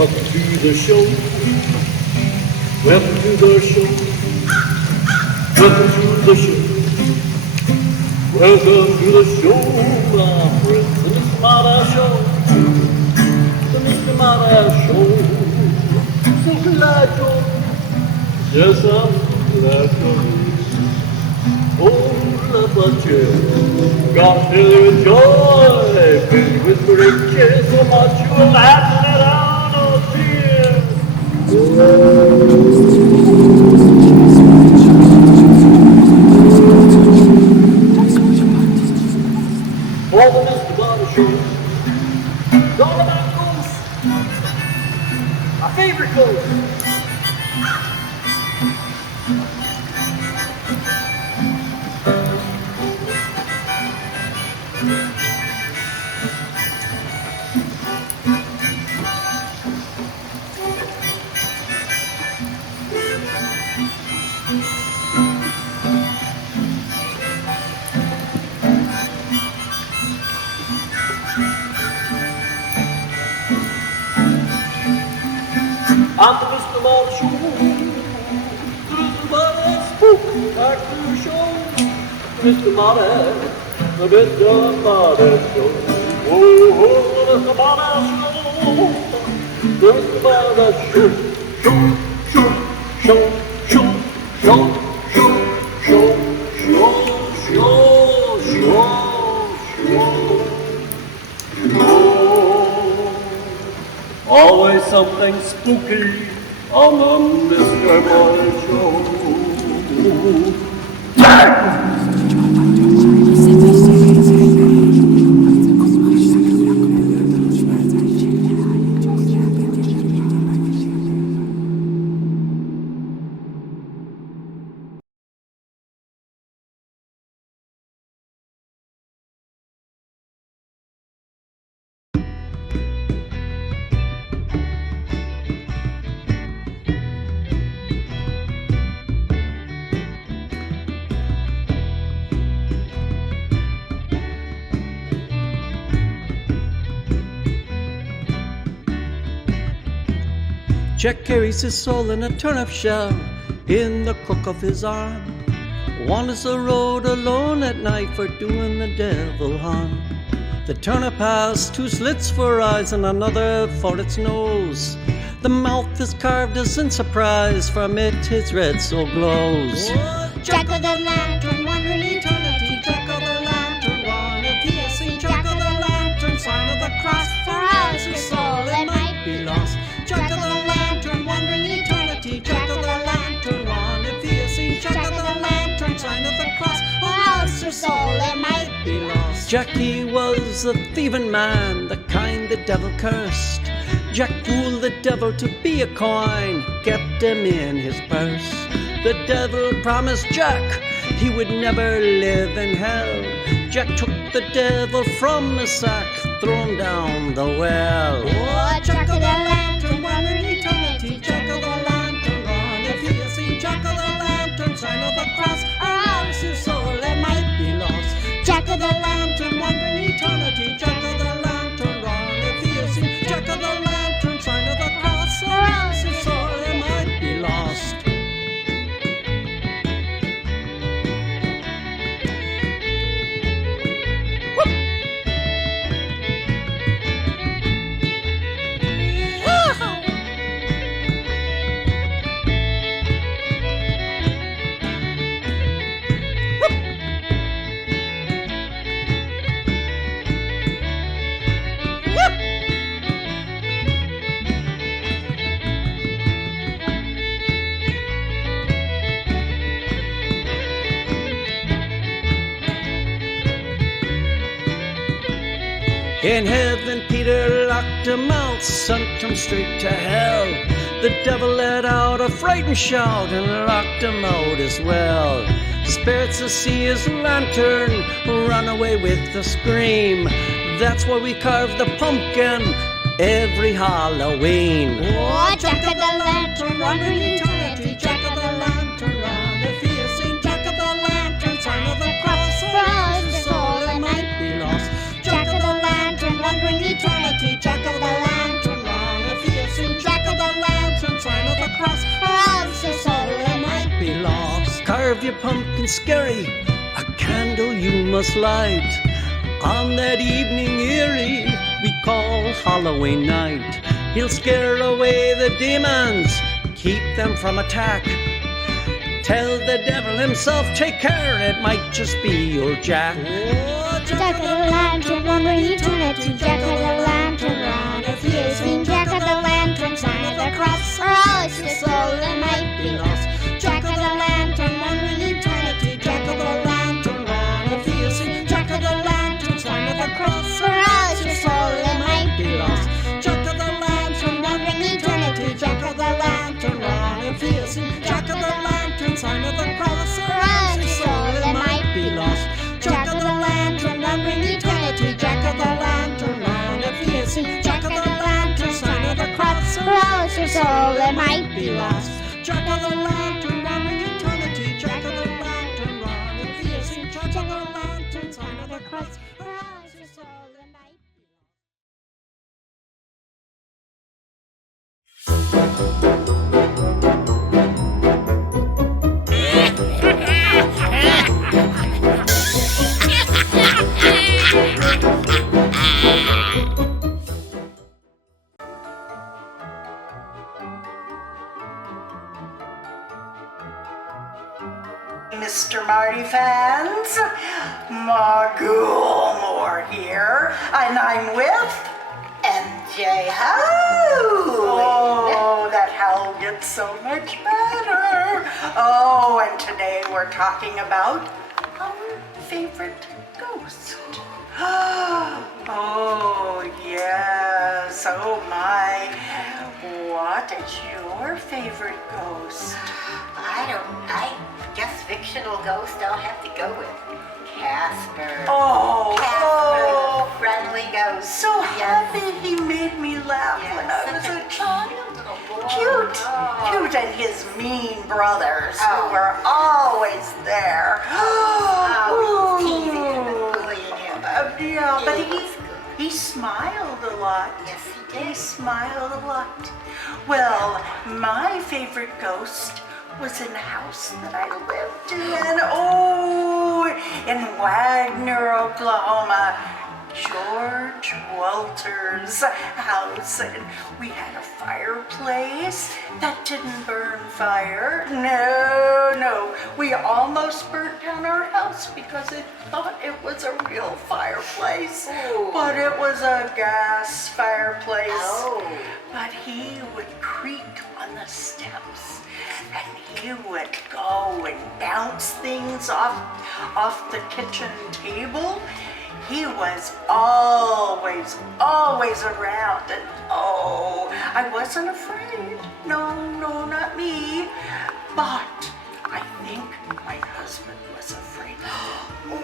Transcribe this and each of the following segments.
Welcome to the show. Welcome to the show. Welcome to the show. Welcome to the show, my friends. The Mr. Marty Show. The Mr. Marty Show. So glad you're. Yes, I'm glad you're. Oh, love what you got to enjoy. Filled with great cheer, so much you will laugh it out of tears. For the Mr. Marty Show, it's all about ghosts. My favorite ghost. I'm the Mr. Marty Show. The Mr. Marty Spook Factory Show. Mr. Marty, the Mr. Marty Show. Oh, the Mr. Marty Show. The Mr. Marty Show. Show, show, show, show, show, show, show, show, show, show. Always something spooky on the Mr. Marty Show. Jack carries his soul in a turnip shell in the crook of his arm. Wanders the road alone at night for doing the devil harm. The turnip has two slits for eyes and another for its nose. The mouth is carved as in surprise, from it his red soul glows. Jack of the lantern, wandering eternity. Jack of the lantern, one if he has seen. Jack of the lantern, sign of the cross. For ours his soul it might be lost. Jack of the lantern, wandering eternity. Jack of the lantern, one if he has seen. Jack of the lantern, sign of the cross. For ours his soul it might be lost. Jack, he was a thieving man, the kind the devil cursed. Jack fooled the devil to be a coin, kept him in his purse. The devil promised Jack he would never live in hell. Jack took the devil from his sack, threw him down the well. Oh, Jack of the lantern, wandering eternity. Jack of the lantern, one if he has seen. Jack of the lantern, sign of the cross. Or ours his soul it might be lost. Jack of the lantern, wandering eternity. Jack of the lantern, one if he has seen. Jack of the lantern, sign of the cross. Or else his soul it might be lost. In heaven Peter locked him out, sent him straight to hell. The devil let out a frightened shout and locked him out as well. The spirits that see his lantern run away with a scream. That's why we carve the pumpkin every Halloween. Oh, Jack of the lantern, wandering eternity. Jack of the lantern, run if he has seen. Jack of the lantern, sign of the cross. For us his soul it might be lost. Jack of the lantern, wandering eternity. Jack of the lantern, run if he has seen. carve your pumpkin scary, a candle you must light. On that evening eerie we call Halloween night, he'll scare away the demons, keep them from attack. Tell the devil himself, take care, it might just be your Jack. Oh, Jack-o'-the-lantern, run for eternity. Jack-o'-the-lantern, run if he is seen. Jack-o'-the-lantern, sign of the cross, or all is your soul that might be lost. Jack-o'-the-lantern, run for eternity. Jack-o'-the-lantern, run if he is seen. Jack-o'-the-lantern, sign of the cross, or all is your soul that might be lost. Jack-o'-the-lantern, run for eternity. Jack-o'-the-lantern, run if he is seen. Jack-o'-the-lantern, sign of the cross, or all is your soul that might be lost. Jack-o'-the-lantern, run for eternity. Jack-o'-the-lantern, run if he is seen. Jack-o'-the-lantern, sign of the cross, or all is your soul that might be lost. Jack-o'-the-lantern, run for eternity. Jack-o'-the-lantern, run if he is seen. Jack-o'-the-lantern, sign of the cross, or all is your soul that might be Mr. Marty fans, Magulmore here, and I'm with MJ Howley. Oh, that howl gets so much better. Oh, and today we're talking about our favorite ghost. Oh, yes. Oh, my. What is your favorite ghost? I guess fictional ghost I'll have to go with. Casper. Oh, Casper, the friendly ghost. so happy he made me laugh when I was a child. Cute, and his mean brothers who were always there. Teasing him and bullying him. Yeah, but He's he smiled a lot. Yes, he did. He smiled a lot. Well, my favorite ghost was in the house that I lived in. Oh, in Wagner, Oklahoma. George Walter's house, and we had a fireplace that didn't burn fire. No, we almost burnt down our house because it thought it was a real fireplace. Ooh. But it was a gas fireplace. Oh. But he would creak on the steps, and he would go and bounce things off the kitchen table. He was always around, and oh, I wasn't afraid. No, not me. But I think my husband was afraid.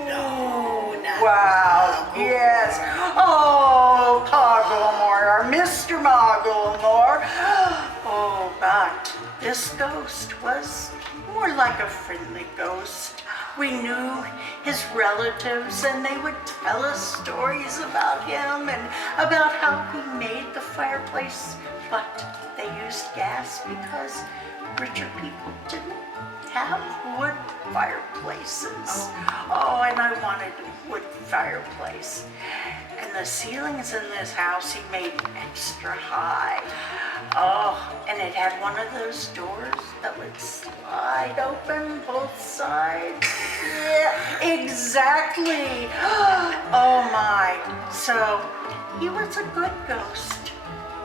No, not Wow, yes. Oh, Pogglemore, or Mr. Mogglemore. Oh, but this ghost was more like a friendly ghost. We knew his relatives, and they would tell us stories about him and about how he made the fireplace, but they used gas because richer people didn't have wood fireplaces. Oh, and I wanted a wood fireplace. And the ceilings in this house he made extra high. Oh, and it had one of those doors that would slide open both sides. Yeah, exactly. Oh my. So he was a good ghost,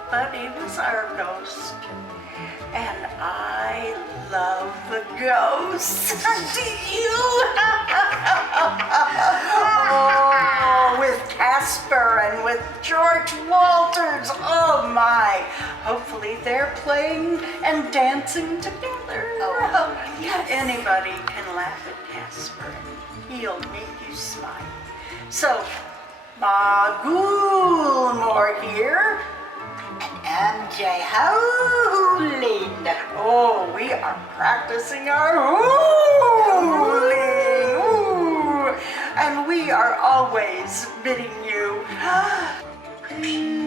but he was our ghost. And I love the ghosts. Do you? Oh, with Casper and with George Walters. Oh my. Hopefully they're playing and dancing together. Oh, yes. Anybody can laugh at Casper and he'll make you smile. So, Magulmore here. MJ Howling. Oh, we are practicing our howling. Ooh. And we are always bidding you peace.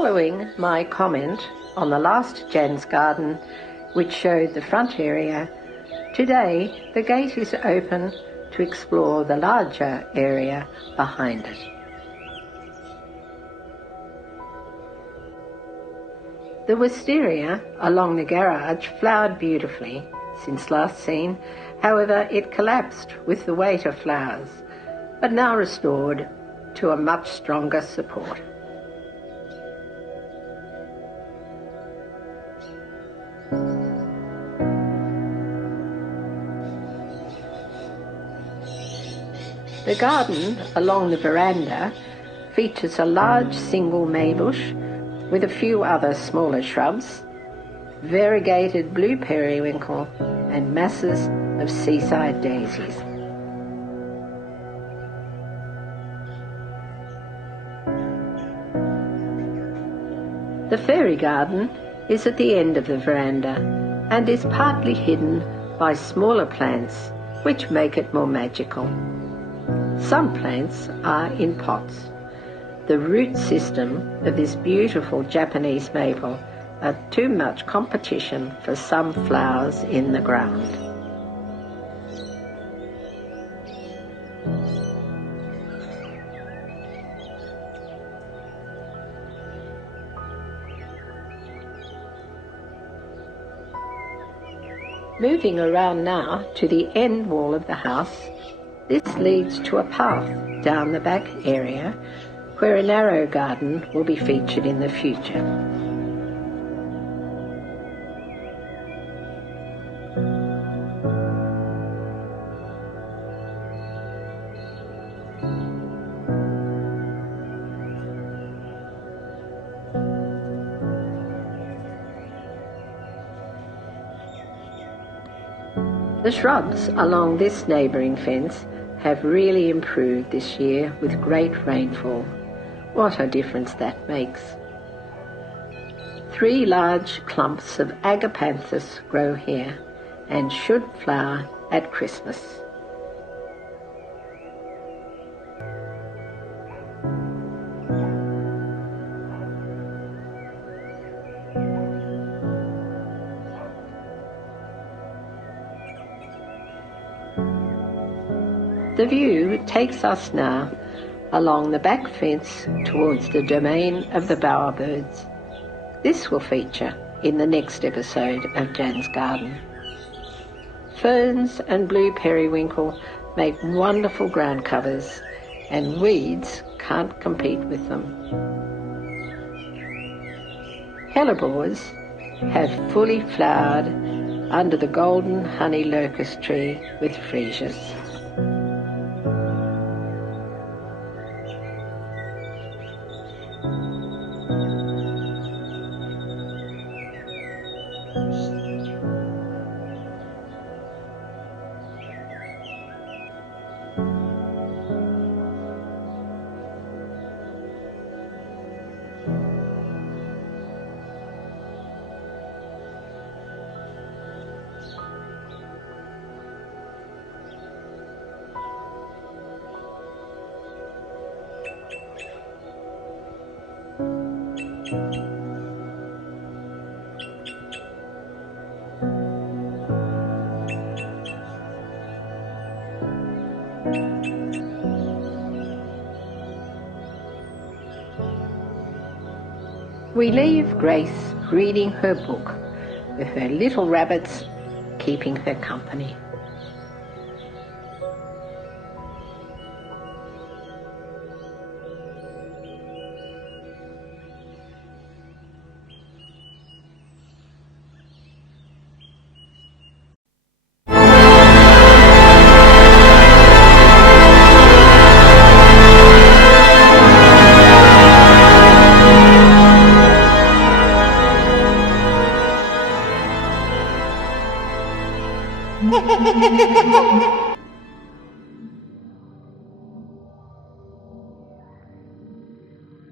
Following my comment on the last Jan's garden, which showed the front area, today the gate is open to explore the larger area behind it. The wisteria along the garage flowered beautifully since last seen. However, it collapsed with the weight of flowers, but now restored to a much stronger support. The garden along the veranda features a large single maybush with a few other smaller shrubs, variegated blue periwinkle and masses of seaside daisies. The fairy garden is at the end of the veranda and is partly hidden by smaller plants which make it more magical. Some plants are in pots. The root system of this beautiful Japanese maple are too much competition for some flowers in the ground. Moving around now to the end wall of the house, this leads to a path down the back area where a narrow garden will be featured in the future. The shrubs along this neighbouring fence have really improved this year with great rainfall. What a difference that makes. 3 large clumps of agapanthus grow here and should flower at Christmas. The view takes us now along the back fence towards the domain of the bowerbirds. This will feature in the next episode of Jan's Garden. Ferns and blue periwinkle make wonderful ground covers, and weeds can't compete with them. Hellebores have fully flowered under the golden honey locust tree with freesias. We leave Grace reading her book with her little rabbits keeping her company.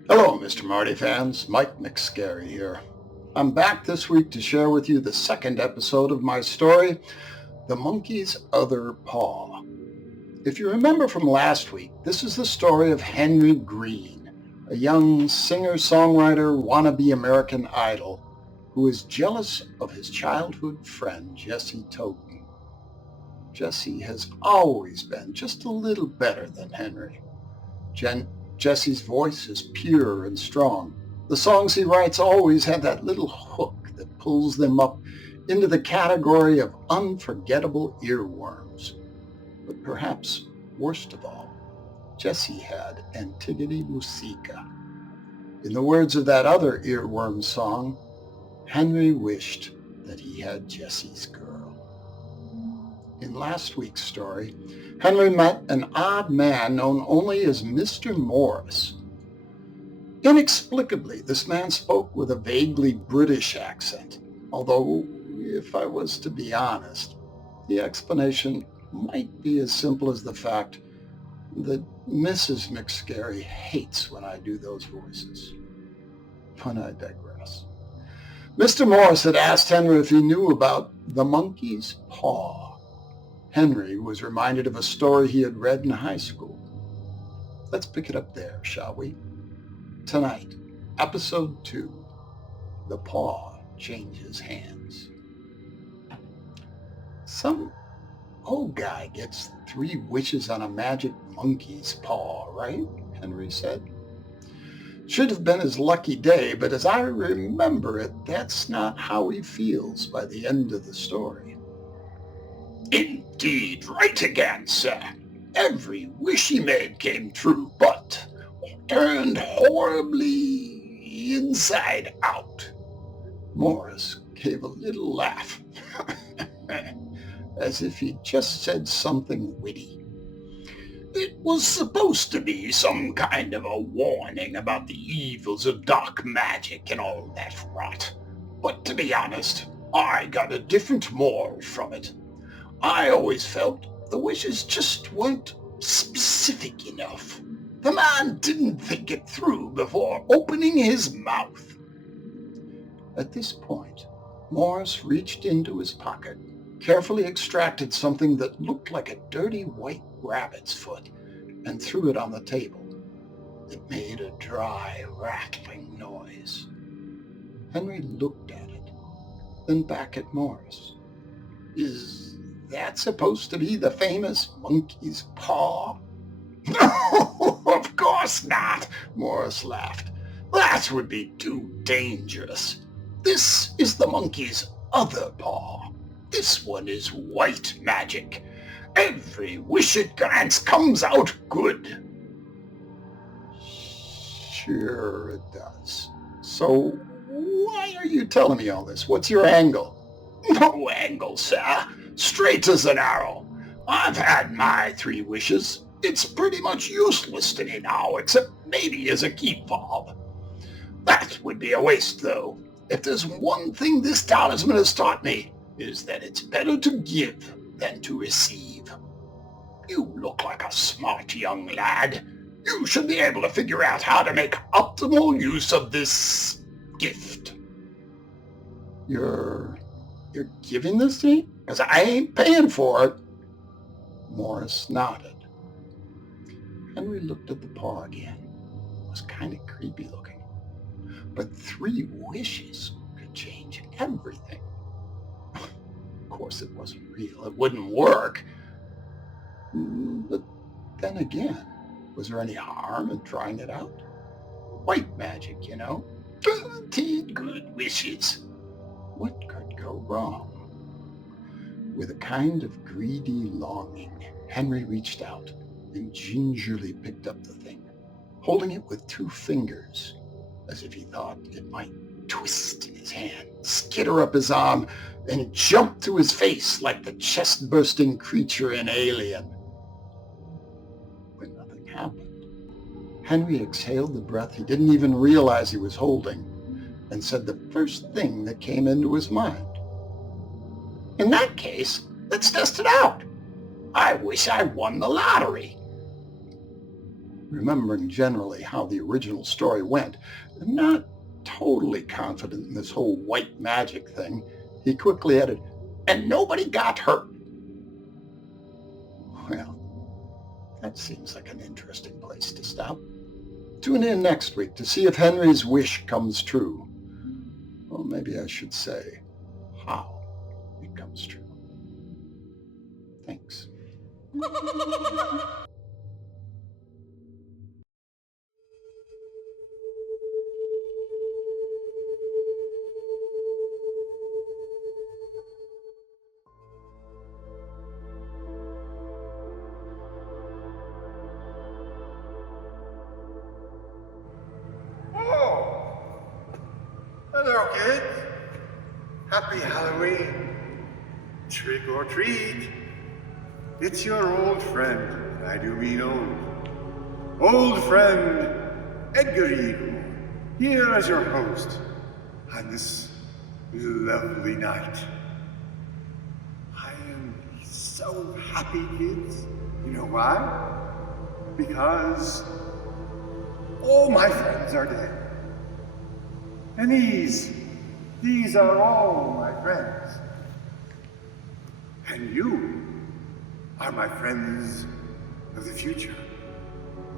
Hello, Mr. Marty fans. Mike McScary here. I'm back this week to share with you the second episode of my story, The Monkey's Other Paw. If you remember from last week, this is the story of Henry Green, a young singer-songwriter wannabe American Idol who is jealous of his childhood friend, Jesse Toten. Jesse has always been just a little better than Henry. Jesse's voice is pure and strong. The songs he writes always have that little hook that pulls them up into the category of unforgettable earworms. But perhaps worst of all, Jesse had Antigone Musica. In the words of that other earworm song, Henry wished that he had Jesse's girl. In last week's story, Henry met an odd man known only as Mr. Morris. Inexplicably, this man spoke with a vaguely British accent, although, if I was to be honest, the explanation might be as simple as the fact that Mrs. McScarry hates when I do those voices. But I digress. Mr. Morris had asked Henry if he knew about the monkey's paw. Henry was reminded of a story he had read in high school. Let's pick it up there, shall we? Tonight, Episode 2, The Paw Changes Hands. Some old guy gets 3 wishes on a magic monkey's paw, right? Henry said. Should have been his lucky day, but as I remember it, that's not how he feels by the end of the story. Indeed, right again, sir. Every wish he made came true, but turned horribly inside out. Morris gave a little laugh, as if he'd just said something witty. It was supposed to be some kind of a warning about the evils of dark magic and all that rot. But to be honest, I got a different moral from it. I always felt the wishes just weren't specific enough. The man didn't think it through before opening his mouth. At this point, Morris reached into his pocket, carefully extracted something that looked like a dirty white rabbit's foot, and threw it on the table. It made a dry, rattling noise. Henry looked at it, then back at Morris. Is that supposed to be the famous monkey's paw? No, of course not, Morris laughed. That would be too dangerous. This is the monkey's other paw. This one is white magic. Every wish it grants comes out good. Sure it does. So why are you telling me all this? What's your angle? No angle, sir. Straight as an arrow. I've had my 3 wishes. It's pretty much useless to me now, except maybe as a keep fob. That would be a waste, though. If there's one thing this talisman has taught me, is that it's better to give than to receive. You look like a smart young lad. You should be able to figure out how to make optimal use of this gift. You're giving this to me? Because I ain't paying for it. Morris nodded. Henry looked at the paw again. It was kind of creepy looking. But 3 wishes could change everything. Of course it wasn't real. It wouldn't work. But then again, was there any harm in trying it out? White magic, you know. Guaranteed good wishes. What could go wrong? With a kind of greedy longing, Henry reached out and gingerly picked up the thing, holding it with 2 fingers, as if he thought it might twist in his hand, skitter up his arm, and jump to his face like the chest-bursting creature in Alien. When nothing happened, Henry exhaled the breath he didn't even realize he was holding, and said the first thing that came into his mind. In that case, let's test it out. I wish I won the lottery. Remembering generally how the original story went, and not totally confident in this whole white magic thing, he quickly added, and nobody got hurt. Well, that seems like an interesting place to stop. Tune in next week to see if Henry's wish comes true. Or maybe I should say, how it comes true. Thanks. Oh, hello, kids. Happy Halloween. Trick or treat. It's your old friend, and I do mean old. Old friend, Edgar Eagle, here as your host on this lovely night. I am so happy, kids. You know why? Because all my friends are dead. And these are all my friends. And you are my friends of the future.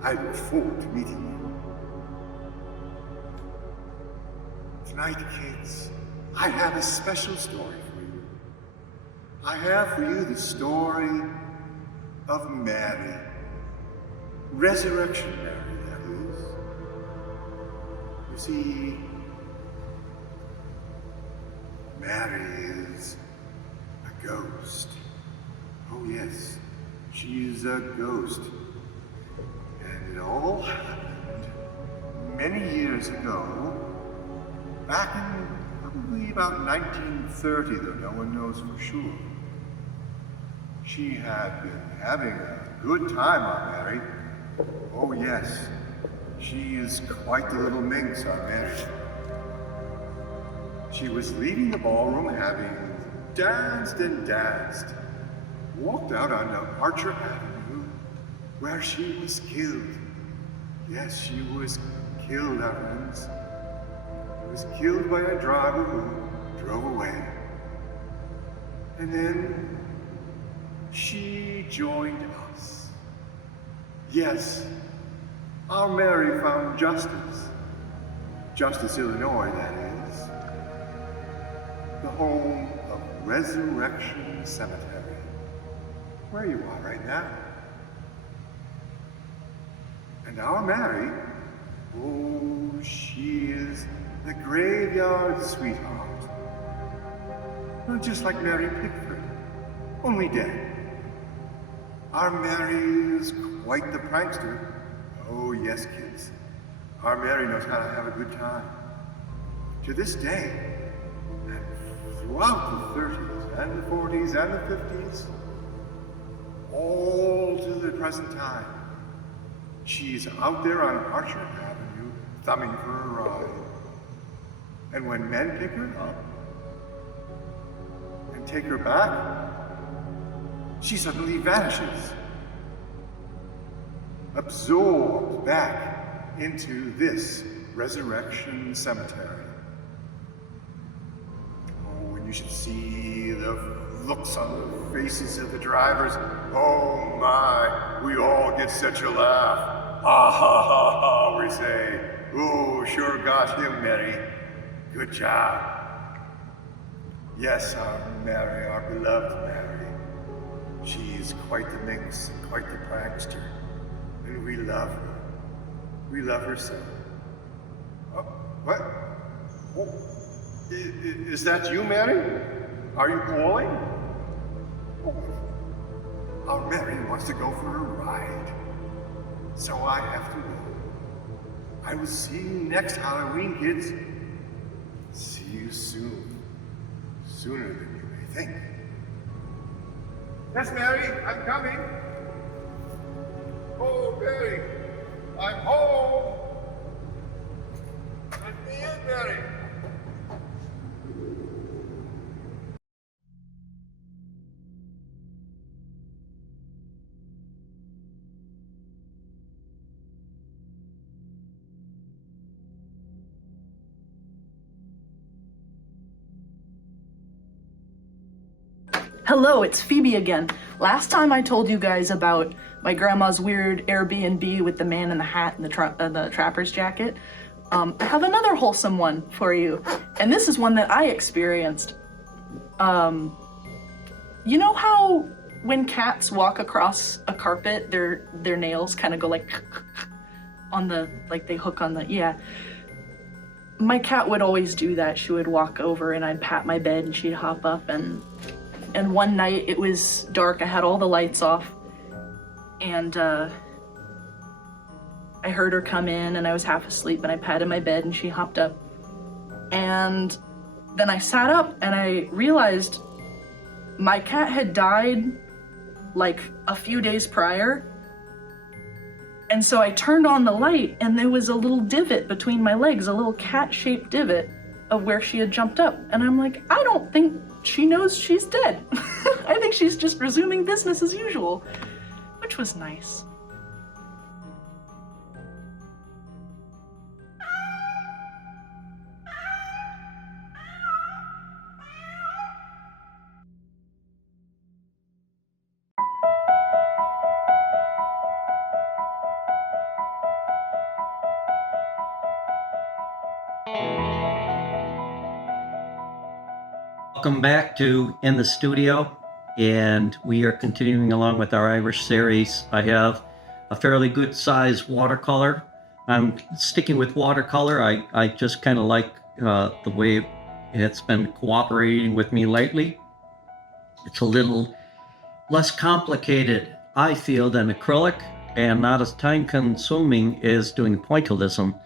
I look forward to meeting you. Tonight, kids, I have a special story for you. I have for you the story of Mary. Resurrection Mary, that is. You see, Mary is a ghost. Oh yes, she's a ghost. And it all happened many years ago, back in probably about 1930, though no one knows for sure. She had been having a good time, our Mary. Oh yes, she is quite the little minx, our Mary. She was leaving the ballroom, having danced and danced, walked out onto Archer Avenue, where she was killed. Yes, she was killed, our friends. She was killed by a driver who drove away. And then she joined us. Yes, our Mary found justice. Justice, Illinois, that is. The home of Resurrection Cemetery, where you are right now. And our Mary, oh, she is the graveyard sweetheart. Not just like Mary Pickford, only dead. Our Mary is quite the prankster. Oh yes, kids. Our Mary knows how to have a good time. To this day, and throughout the 30s and the 40s and the 50s, all to the present time, she's out there on Archer Avenue, thumbing for a ride. And when men pick her up and take her back, she suddenly vanishes, absorbed back into this Resurrection Cemetery. Oh, and you should see the looks on the faces of the drivers. Oh my, we all get such a laugh. Ha ha ha ha, we say. Oh, sure got him, Mary. Good job. Yes, our Mary, our beloved Mary. She's quite the minx and quite the prankster. And we love her. We love her so. Oh, what? Oh, is that you, Mary? Are you calling? Oh, our Mary wants to go for a ride. So I have to go. I will see you next Halloween, kids. See you soon. Sooner than you may think. Yes, Mary, I'm coming. Oh, Mary, I'm home. Let me in, Mary. Hello, it's Phoebe again. Last time I told you guys about my grandma's weird Airbnb with the man in the hat and the trapper's jacket. I have another wholesome one for you, and this is one that I experienced. You know how when cats walk across a carpet, their nails kind of go like on the, like they hook on the, yeah. My cat would always do that. She would walk over and I'd pat my bed and she'd hop up, and one night it was dark, I had all the lights off, and I heard her come in and I was half asleep and I patted my bed and she hopped up. And then I sat up and I realized my cat had died like a few days prior. And so I turned on the light and there was a little divot between my legs, a little cat-shaped divot of where she had jumped up. And I'm like, I don't think she knows she's dead. I think she's just resuming business as usual, which was nice. Welcome back to In the Studio, and we are continuing along with our Irish series. I have a fairly good size watercolor. I'm sticking with watercolor. I just kind of like the way it's been cooperating with me lately. It's a little less complicated, I feel, than acrylic, and not as time consuming as doing pointillism.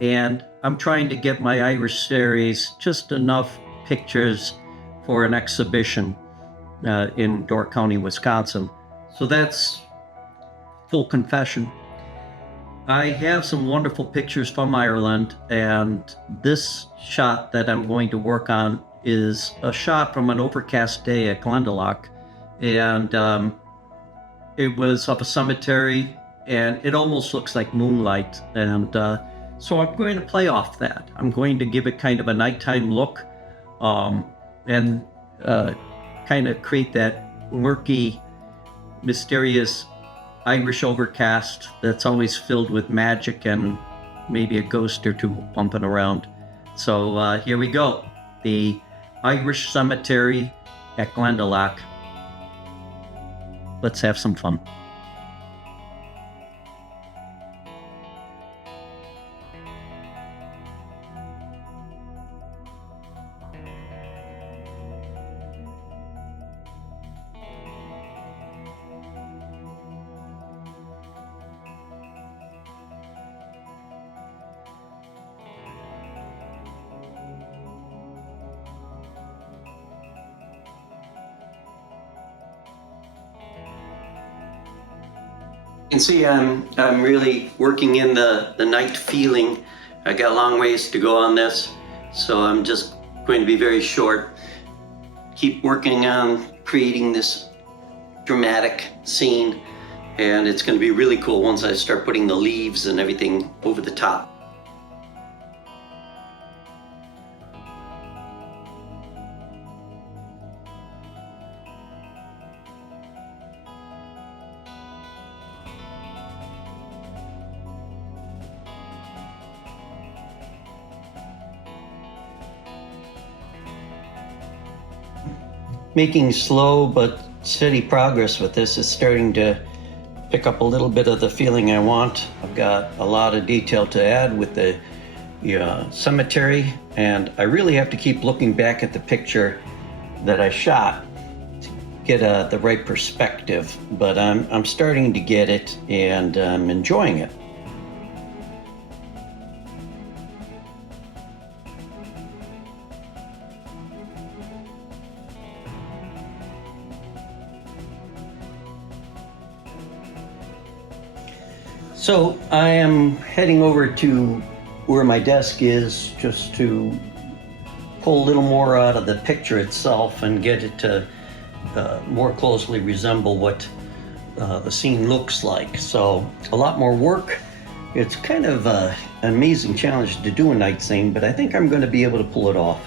And I'm trying to get my Irish series just enough pictures for an exhibition in Door County, Wisconsin. So that's full confession. I have some wonderful pictures from Ireland, and this shot that I'm going to work on is a shot from an overcast day at Glendalough, and it was of a cemetery, and it almost looks like moonlight, and so I'm going to play off that. I'm going to give it kind of a nighttime look, and kind of create that murky, mysterious Irish overcast that's always filled with magic and maybe a ghost or two bumping around. So here we go. The Irish Cemetery at Glendalough. Let's have some fun. You can see I'm really working in the night feeling. I got a long ways to go on this, so I'm just going to be very short. Keep working on creating this dramatic scene, and it's going to be really cool once I start putting the leaves and everything over the top. Making slow but steady progress with this. Is starting to pick up a little bit of the feeling I want. I've got a lot of detail to add with the cemetery, and I really have to keep looking back at the picture that I shot to get the right perspective, but I'm starting to get it, and I'm enjoying it. So I am heading over to where my desk is just to pull a little more out of the picture itself and get it to more closely resemble what the scene looks like. So a lot more work. It's kind of an amazing challenge to do a night scene, but I think I'm going to be able to pull it off.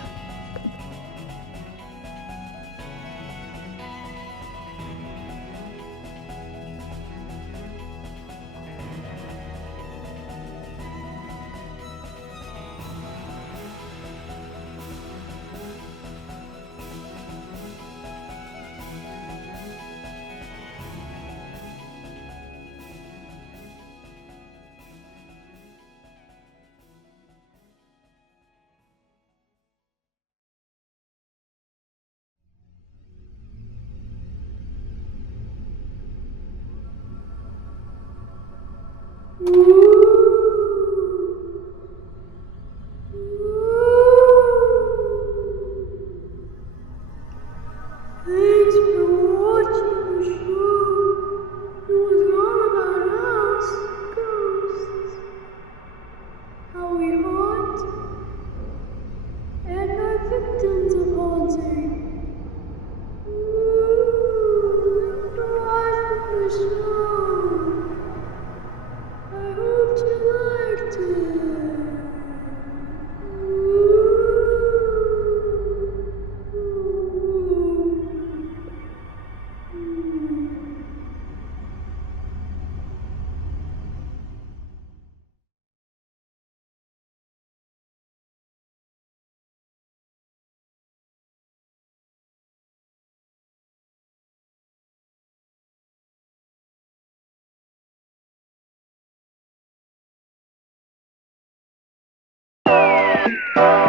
Bye.